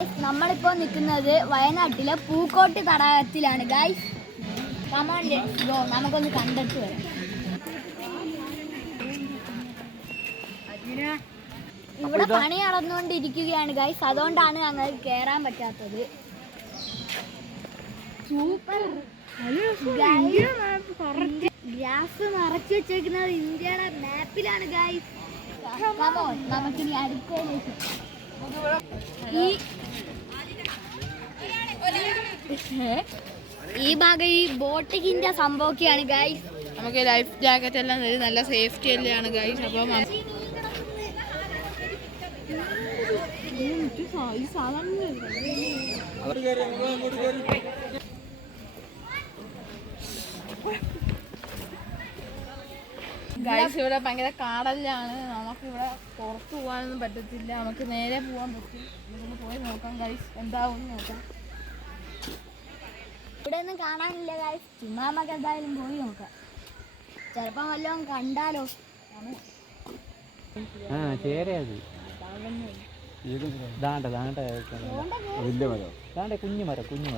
നമ്മളിപ്പോൾ നിൽക്കുന്നത് വയനാട്ടിലെ പൂക്കോട്ട് തടാകത്തിലാണ് ഗൈസ്. കമോൺ ലെറ്റ്സ് ഗോ, നമുക്കൊന്ന് കണ്ടിട്ട് വരാം. ഇവിടെ പണി നടന്നുകൊണ്ടിരിക്കുകയാണ് ഗൈസ്, അതുകൊണ്ടാണ് ഞങ്ങൾ കയറാൻ പറ്റാത്തത്. സൂപ്പർ ഗ്രാഫ് നിറച്ചു വെച്ചേക്കുന്നത് ഇന്ത്യയുടെ മാപ്പിലാണ് ഗൈസ്. കമോൺ, നമുക്കിനി അടുത്തതിലേക്ക്. ഈ ഭാഗം ഈ ബോട്ടിങ്ങിന്റെ സംഭവമൊക്കെയാണ് ഗൈസ്. നമുക്ക് ലൈഫ് ജാക്കറ്റ് എല്ലാം നല്ല സേഫ്റ്റി എല്ലാം ഗൈസ്. അപ്പം ഗൈസ് ഇവിടെ ഭയങ്കര കാടലാണ്. നമുക്കിവിടെ പുറത്ത് പോകാനൊന്നും പറ്റത്തില്ല. നമുക്ക് നേരെ പോകാൻ പറ്റും. ഇതൊന്ന് പോയി നോക്കാം ഗൈസ്, എന്താവും നോക്കാം. ഇവിടെ ഒന്നും കാണാനില്ല ഗൈസ്, ചുമ്മാ നമുക്ക് എന്തായാലും പോയി നോക്കാം. ചിലപ്പോൾ വല്ലതും കണ്ടാലോ. കുഞ്ഞു മരം